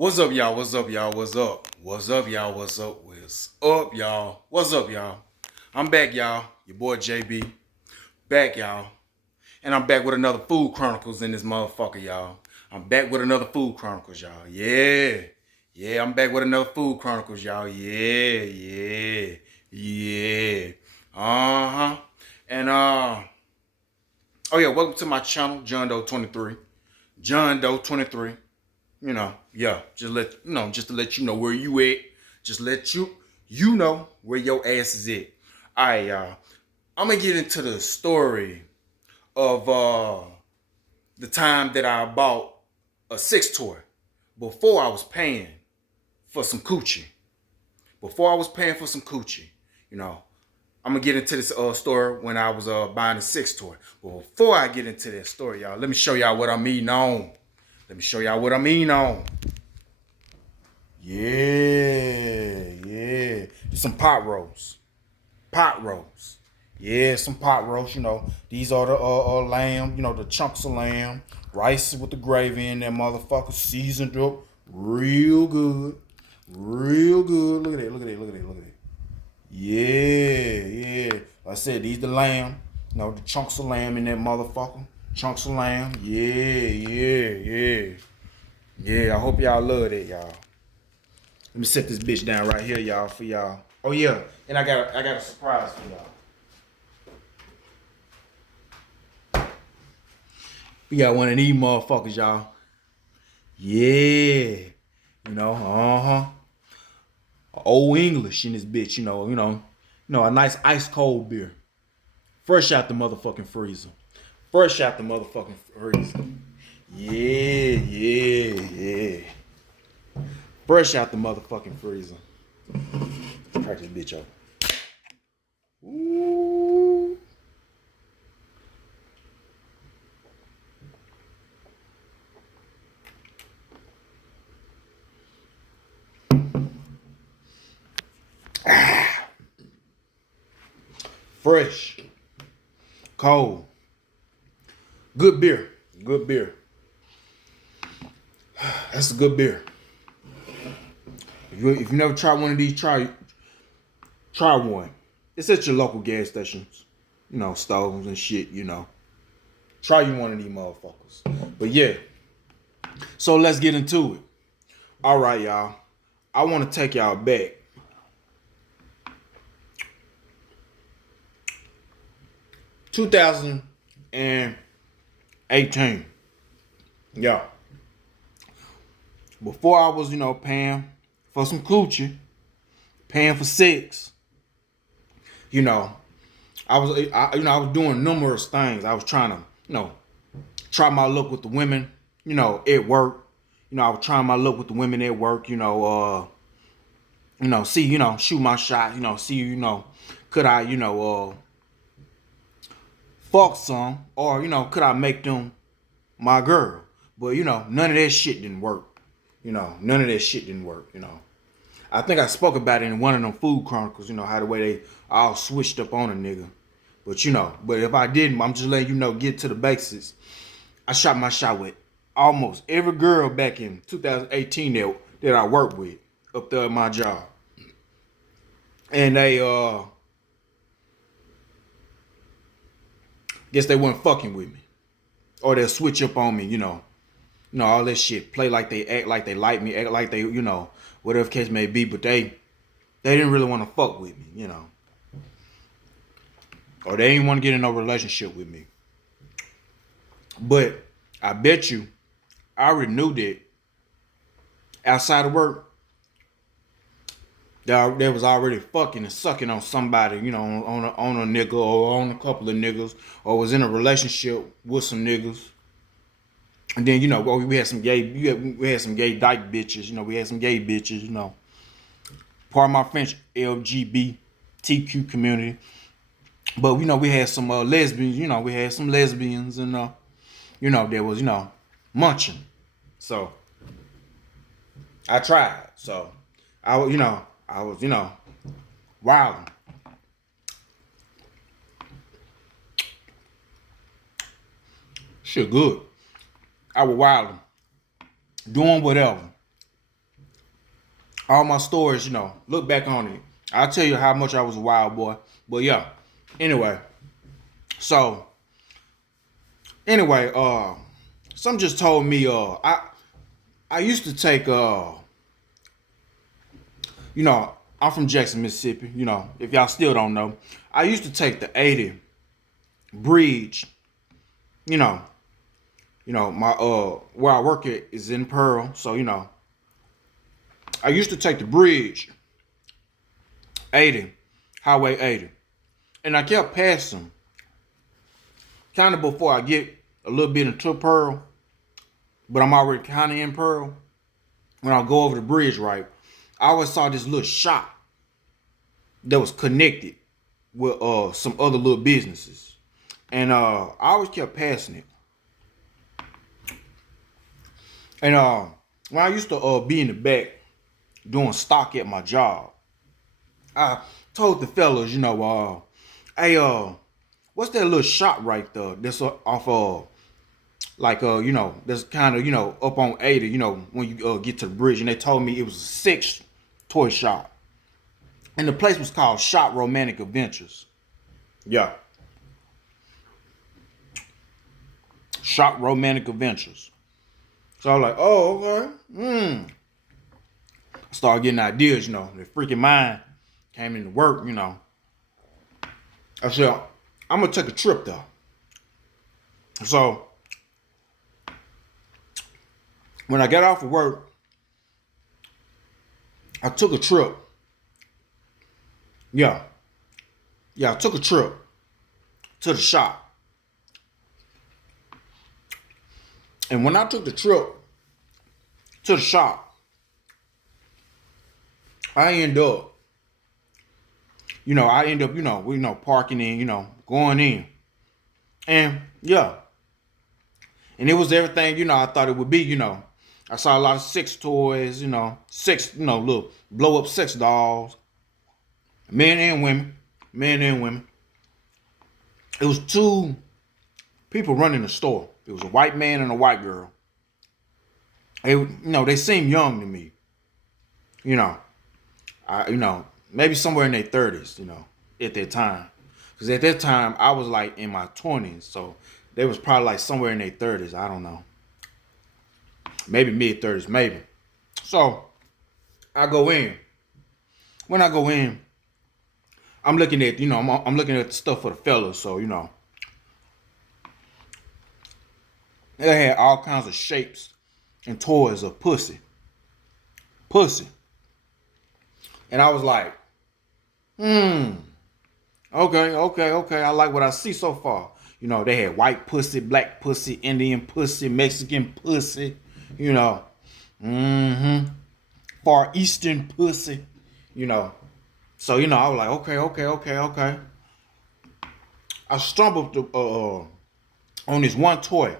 What's up, y'all? What's up, y'all? What's up? What's up, y'all? What's up? What's up, y'all? What's up, y'all? I'm back, y'all. Your boy JB. Back, y'all. And I'm back with another Food Chronicles in this motherfucker, y'all. I'm back with another Food Chronicles, y'all. Yeah. Yeah, I'm back with another Food Chronicles, y'all. Yeah. Uh-huh. And oh yeah, welcome to my channel, John Doe 23. John Doe 23. Just to let you know where you at. Just let you know where your ass is at. Alright, y'all. I'm gonna get into the story of the time that I bought a sex toy before I was paying for some coochie. Before I was paying for some coochie, you know. I'm gonna get into this story when I was buying a sex toy. But before I get into that story, y'all, let me show y'all what I'm eating on. Let me show y'all what I'm eating on. Yeah. Some pot roast. Pot roast. Yeah, some pot roast, you know. These are the lamb, you know, the chunks of lamb. Rice with the gravy in there, motherfucker. Seasoned up. Real good. Real good. Look at that. Yeah. Like I said, these the lamb. You know, the chunks of lamb in that motherfucker. Chunks of lamb. Yeah. Yeah, I hope y'all love that, y'all. Let me set this bitch down right here, y'all, for y'all. Oh yeah, and I got a surprise for y'all. We got one of these motherfuckers, y'all. Yeah, you know, old English in this bitch, you know, a nice ice cold beer, fresh out the motherfucking freezer, Yeah. Fresh out the motherfucking freezer. Crack this bitch up. Ooh. Fresh. Cold. Good beer. That's a good beer. If you never tried one of these, try one. It's at your local gas stations, you know, stoves and shit, you know. Try you one of these motherfuckers. But yeah, so let's get into it. All right, y'all. I want to take y'all back. 2018. Yeah. Before I was, you know, paying for some coochie, paying for sex, you know, I was doing numerous things. I was trying to, you know, try my luck with the women, you know, at work. You know, I was trying my luck with the women at work, see, you know, shoot my shot, you know, see, you know, could I, fuck some, or, you know, could I make them my girl? But, you know, none of that shit didn't work. I think I spoke about it in one of them Food Chronicles, you know, how the way they all switched up on a nigga. But, you know, if I didn't, I'm just letting you know, get to the basics. I shot my shot with almost every girl back in 2018 that I worked with up there at my job. And they guess they weren't fucking with me. Or they'll switch up on me, you know. You know, all that shit. Play like they act like they like me, act like they, you know, whatever case may be, but they didn't really want to fuck with me, you know. Or they didn't want to get in no relationship with me. But I bet you I already knew that outside of work, they was already fucking and sucking on somebody, you know, on a nigga or on a couple of niggas, or was in a relationship with some niggas. And then, you know, we had some gay dyke bitches, you know, we had some gay bitches, you know. Part of my French LGBTQ community. But, you know, we had some lesbians, you know, and, you know, there was, you know, munching. So, I tried. So, I was, wilding. Shit good. I was wilding. Doing whatever. all my stories, look back on it. I'll tell you how much I was a wild boy. But yeah. Anyway, so anyway, some just told me I used to take I'm from Jackson, Mississippi. If y'all still don't know, I used to take the 80 bridge. You know, my where I work at is in Pearl, so I used to take the bridge 80, Highway 80, and I kept passing kind of before I get a little bit into Pearl, but I'm already kind of in Pearl. When I go over the bridge, right, I always saw this little shop that was connected with some other little businesses, and I always kept passing it. And when I used to be in the back doing stock at my job, I told the fellas, hey, what's that little shop right there that's off that's kind of up on 80, when you get to the bridge. And they told me it was a sex toy shop, and the place was called Shop Romantic Adventures. Yeah, Shop Romantic Adventures. So I was like, oh, okay. I started getting ideas, the freaking mind came into work, I said, I'm gonna take a trip though. So when I got off of work, I took a trip. Yeah, I took a trip to the shop. And when I took the trip to the shop, I end up, parking in, going in. And yeah. And it was everything, I thought it would be, I saw a lot of sex toys, sex, little blow up sex dolls, men and women. It was two people running the store. It was a white man and a white girl. They seemed young to me. Maybe somewhere in their 30s, at that time. Because at that time, I was like in my 20s. So they was probably like somewhere in their 30s. I don't know. Maybe mid 30s, maybe. So I go in. When I go in, I'm looking at, I'm looking at the stuff for the fellas. So, they had all kinds of shapes and toys of pussy. And I was like, okay. I like what I see so far. They had white pussy, black pussy, Indian pussy, Mexican pussy, Far Eastern pussy, So, I was like, okay. I stumbled on this one toy,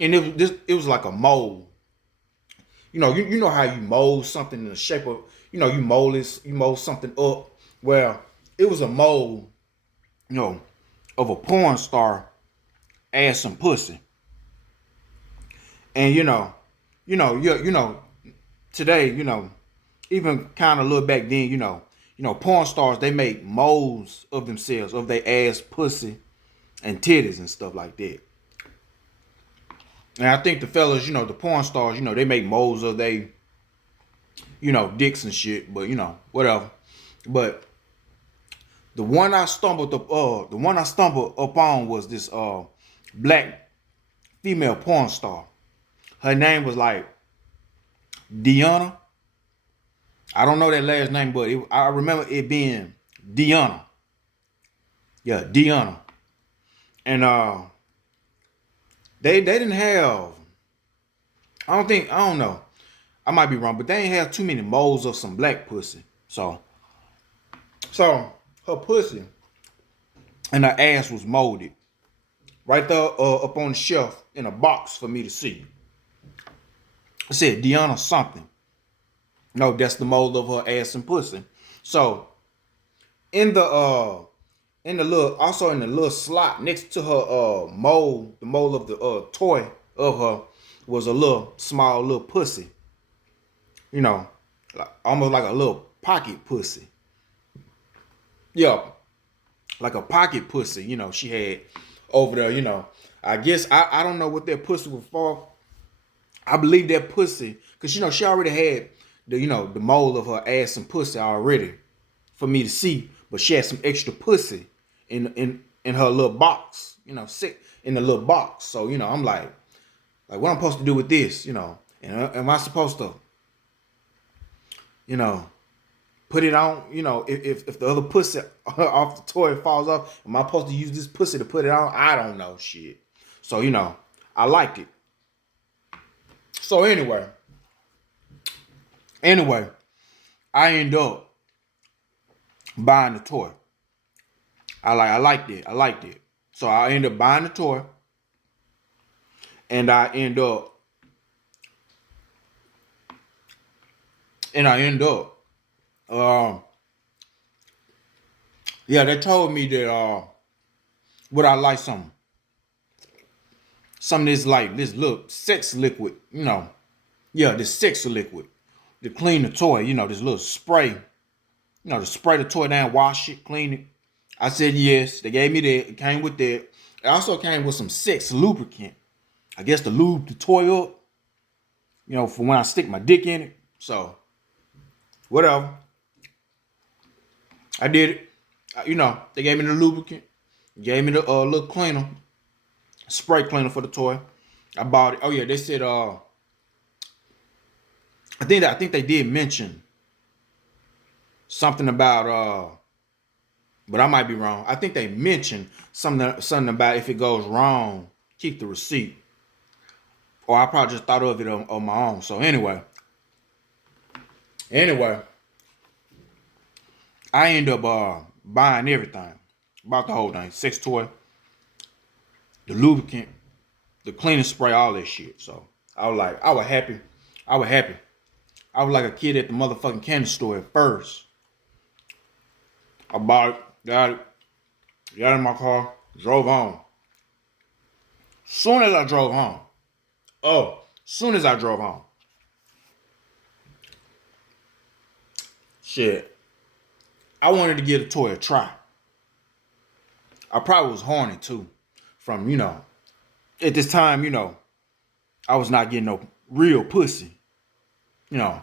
and it was like a mold. You know how you mold something in the shape of, you mold something up. Well, it was a mold, of a porn star ass and pussy. And today, even kind of look back then, porn stars, they make molds of themselves, of their ass, pussy, and titties and stuff like that. And I think the fellas, the porn stars, they make molds of they, dicks and shit, but whatever. But the one I stumbled upon was this black female porn star. Her name was like Deanna. I don't know that last name, but I remember it being Deanna. Yeah, Deanna. And they didn't have, I don't know. I might be wrong, but they didn't have too many molds of some black pussy. So her pussy and her ass was molded right there up on the shelf in a box for me to see. It said Deanna something. No, that's the mold of her ass and pussy. So in the little slot next to her mold, the mold of the toy of her was a small little pussy. like almost like a little pocket pussy. Yeah, like a pocket pussy. She had over there. I guess I don't know what that pussy was for. I believe that pussy, cause she already had the mold of her ass and pussy already for me to see, but she had some extra pussy in her little box, sit in the little box. So I'm like what I'm supposed to do with this, and am I supposed to, you know, put it on, if the other pussy off the toy falls off, am I supposed to use this pussy to put it on? I don't know shit. So I liked it. So anyway, I end up buying the toy. I liked it. I liked it. So I end up buying the toy, and I end up, um, yeah, they told me that would I like some of this like this little sex liquid, yeah, this sex liquid to clean the toy, this little spray, to spray the toy down, wash it, clean it. I said yes. They gave me that. It came with that. It also came with some sex lubricant. I guess to lube the toy up, for when I stick my dick in it. So, whatever. I did it. They gave me the lubricant. Gave me the little cleaner, spray cleaner for the toy. I bought it. Oh yeah, they said I think they did mention something about but I might be wrong. I think they mentioned something about if it goes wrong, keep the receipt. Or I probably just thought of it on my own. So anyway, I end up buying everything. Bought the whole thing. Sex toy, the lubricant, the cleaning spray, all that shit. So I was happy. I was happy. I was like a kid at the motherfucking candy store at first. I bought it, got in my car, drove home. Soon as I drove home, shit, I wanted to give the toy a try. I probably was horny too. From, at this time, I was not getting no real pussy. Yeah,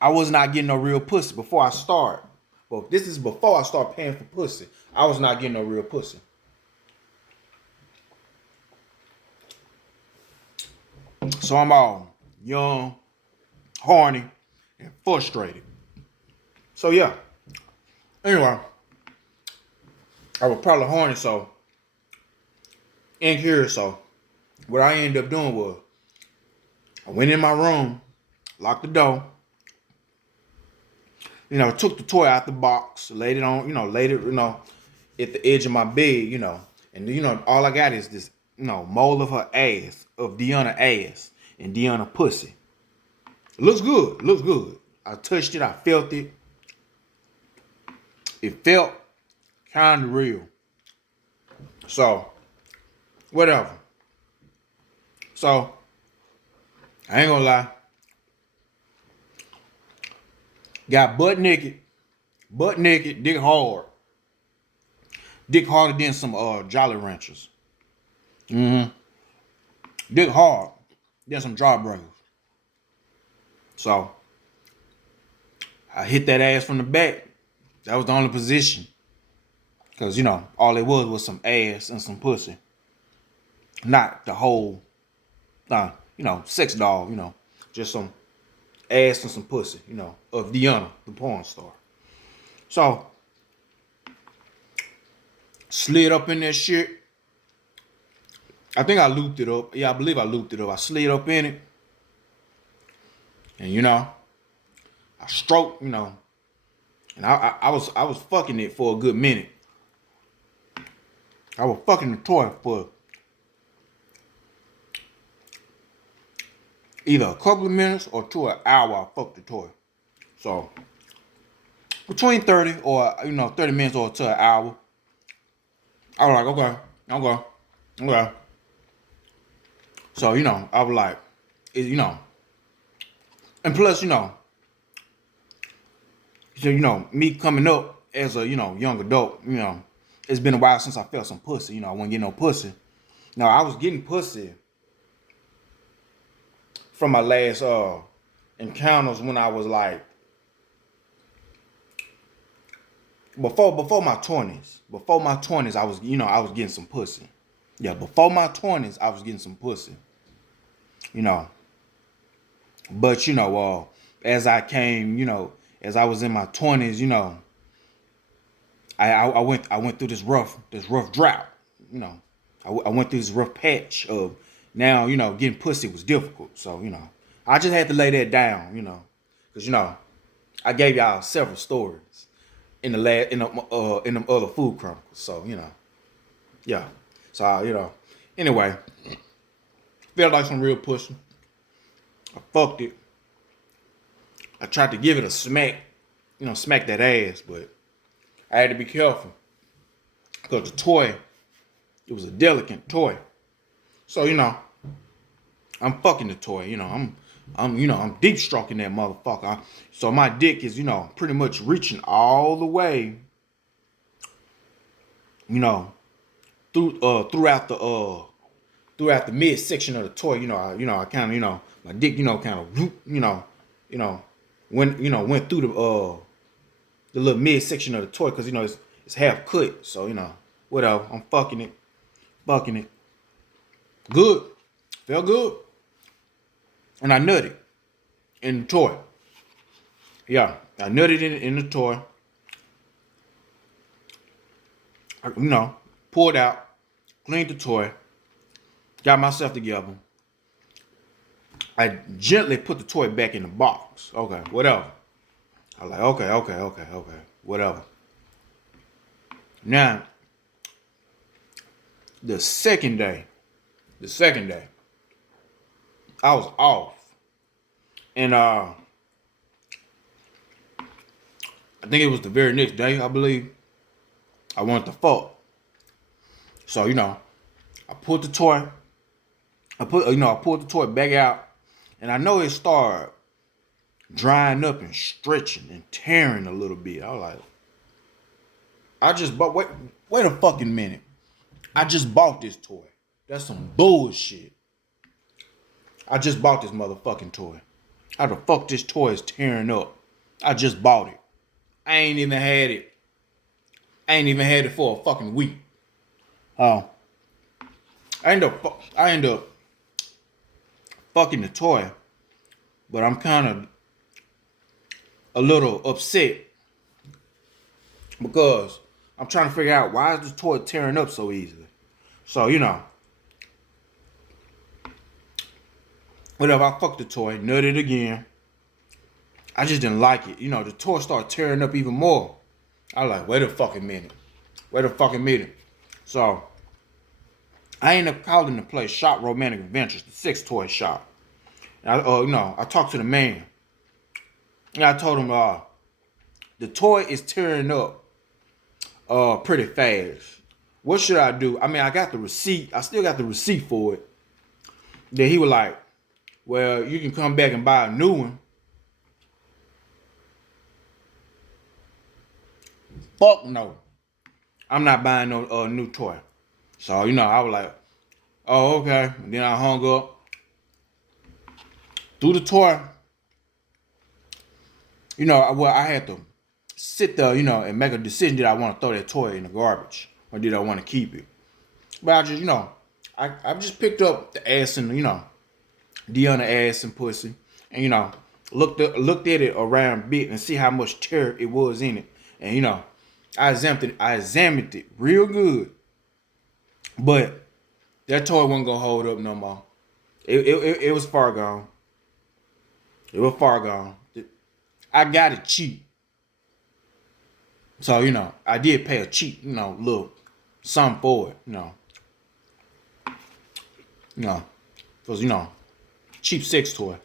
I was not getting no real pussy before I start. Well, this is before I start paying for pussy. I was not getting no real pussy. So I'm all young, horny, and frustrated. So yeah. Anyway, I was probably horny, so in here, so what I ended up doing was I went in my room, locked the door, took the toy out the box, laid it on, at the edge of my bed, and all I got is this, mold of her ass, of Deanna ass and Deanna pussy. It looks good, looks good. I touched it, I felt it. It felt kind of real. So, whatever. So, I ain't gonna lie. Got butt naked, dick hard. Dick harder than some Jolly Ranchers. Dick hard than some Jawbreakers. So, I hit that ass from the back. That was the only position. Because, all it was some ass and some pussy. Not the whole, sex doll, just some ass and some pussy, of Deanna, the porn star. So, slid up in that shit. I think I looped it up. Yeah, I believe I looped it up. I slid up in it. And, I stroked, and I was fucking it for a good minute. I was fucking the toy for either a couple of minutes or to an hour. I fucked the toy. So between 30 or 30 minutes or to an hour, I was like, okay. So I was like, And plus, so, me coming up as a, young adult, it's been a while since I felt some pussy. I wasn't getting no pussy. Now, I was getting pussy from my last encounters when I was like, before my 20s. Before my 20s, I was getting some pussy. Yeah, before my 20s, I was getting some pussy. You know. But, as I came, as I was in my 20s, I went through this rough drought. You know, I went through this rough patch of now, getting pussy was difficult. So, I just had to lay that down, because I gave y'all several stories in the last in them other food chronicles. So, yeah. So, anyway, felt like some real pussy. I fucked it. I tried to give it a smack, smack that ass, but I had to be careful because the toy, it was a delicate toy. So, I'm fucking the toy. I'm deep stroking that motherfucker. So my dick is, pretty much reaching all the way, throughout the midsection of the toy. I kind of, my dick, kind of, you know, went through the little midsection of the toy because it's half cut. So whatever. I'm fucking it. Good, felt good, and I nutted in the toy. Yeah, I nutted in the toy. Pulled out, cleaned the toy, got myself together. I gently put the toy back in the box. Okay, whatever. I was like, okay, whatever. Now, the second day, I was off. And I think it was the very next day, I believe, I wanted to fuck. So, I pulled the toy, I pulled the toy back out, and I know it started drying up and stretching and tearing a little bit. I was like, wait a fucking minute. I just bought this toy. That's some bullshit. I just bought this motherfucking toy. How the fuck this toy is tearing up? I just bought it. I ain't even had it for a fucking week. I end up fucking the toy, but I'm kind of a little upset because I'm trying to figure out why is this toy tearing up so easily. So, whatever, I fucked the toy, nutted again. I just didn't like it. The toy started tearing up even more. I was like, wait a fucking minute. So, I ended up calling the place Shop Romantic Adventures, the sex toy shop. And I talked to the man. And I told him, the toy is tearing up pretty fast. What should I do? I mean, I got the receipt. I still got the receipt for it. Then he was like, well, you can come back and buy a new one. Fuck no. I'm not buying no new toy. So, I was like, oh, okay. And then I hung up. Threw the toy. I had to sit there, and make a decision. Did I want to throw that toy in the garbage? Or did I want to keep it? But I just, I just picked up the ass and, Deanna ass and pussy. And, looked at it around a bit and see how much tear it was in it. And, I examined it real good. But that toy wasn't going to hold up no more. It was far gone. It was far gone. I got it cheap. So, I did pay a cheap, little something for it, Because, cheap sex toy.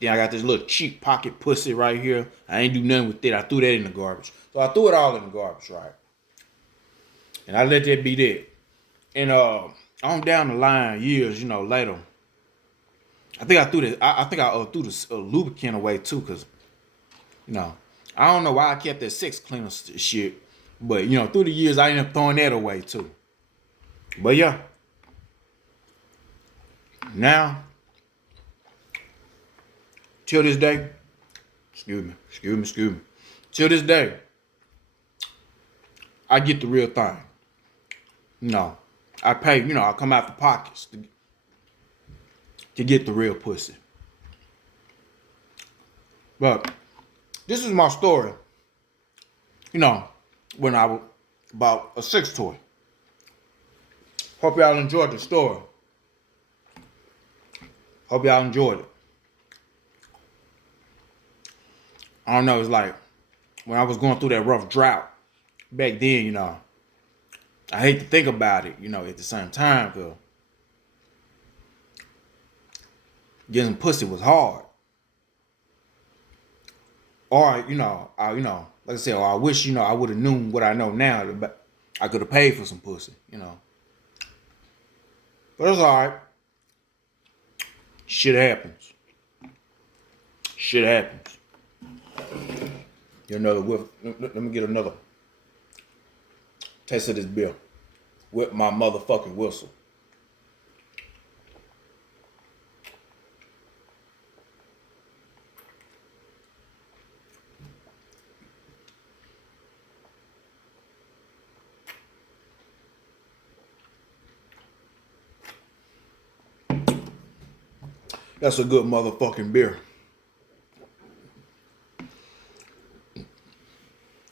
Then I got this little cheap pocket pussy right here. I ain't do nothing with it. I threw that in the garbage. So I threw it all in the garbage, right? And I let that be that. And on down the line, years, later, I think I threw this. I think I threw the lubricant away too, cause you know I don't know why I kept that sex cleaner shit, but you know through the years I ended up throwing that away too. But yeah, now till this day, excuse me, till this day, I get the real thing. You know, I pay. You know, I come out the pockets to get the real pussy. But this is my story. You know, when I was about a sex toy. Hope y'all enjoyed the story. Hope y'all enjoyed it. I don't know, it's like when I was going through that rough drought back then, you know, I hate to think about it, you know, at the same time, because getting pussy was hard. Or, like I said, or I wish, I would have known what I know now. I could have paid for some pussy, But it's alright. Shit happens. Shit happens. Get another whiff. Let me get another taste of this beer with my motherfucking whistle. That's a good motherfucking beer.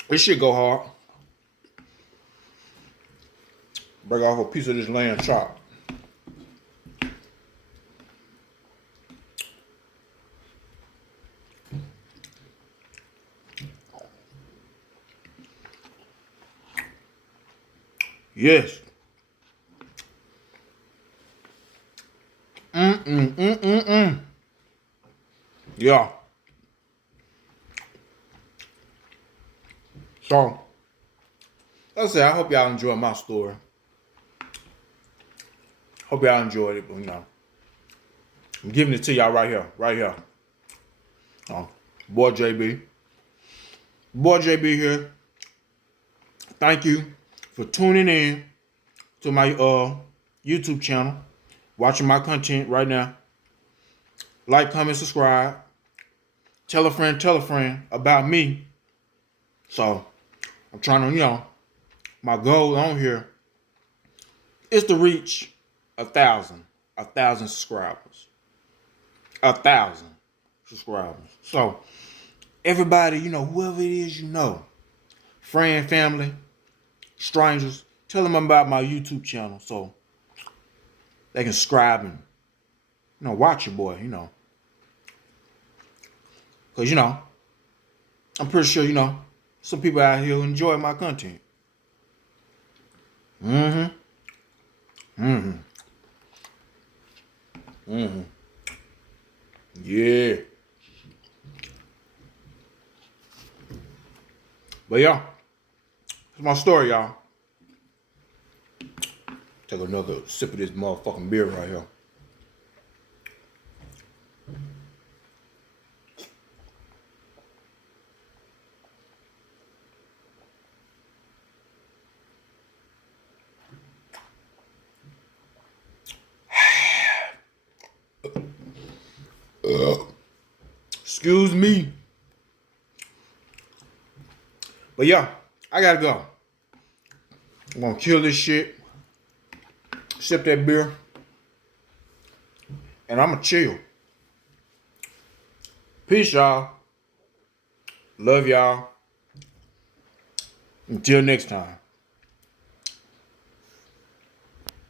This shit go hard. Break off a piece of this lamb chop. Yes. Yeah. So, like I said, I hope y'all enjoyed my story. Hope y'all enjoyed it, but I'm giving it to y'all right here. Boy JB. Boy JB here. Thank you for tuning in to my YouTube channel, watching my content right now. Like, comment, subscribe. Tell a friend about me. So, I'm trying to, my goal on here is to reach 1,000 subscribers. 1,000 subscribers. So, everybody, whoever it is friend, family, strangers, tell them about my YouTube channel so they can subscribe and, watch your boy, Because, I'm pretty sure, some people out here who enjoy my content. Yeah. But yeah, that's my story, y'all. Take another sip of this motherfucking beer right here. Excuse me. But yeah, I gotta go. I'm gonna kill this shit. Sip that beer. And I'm gonna chill. Peace, y'all. Love y'all. Until next time.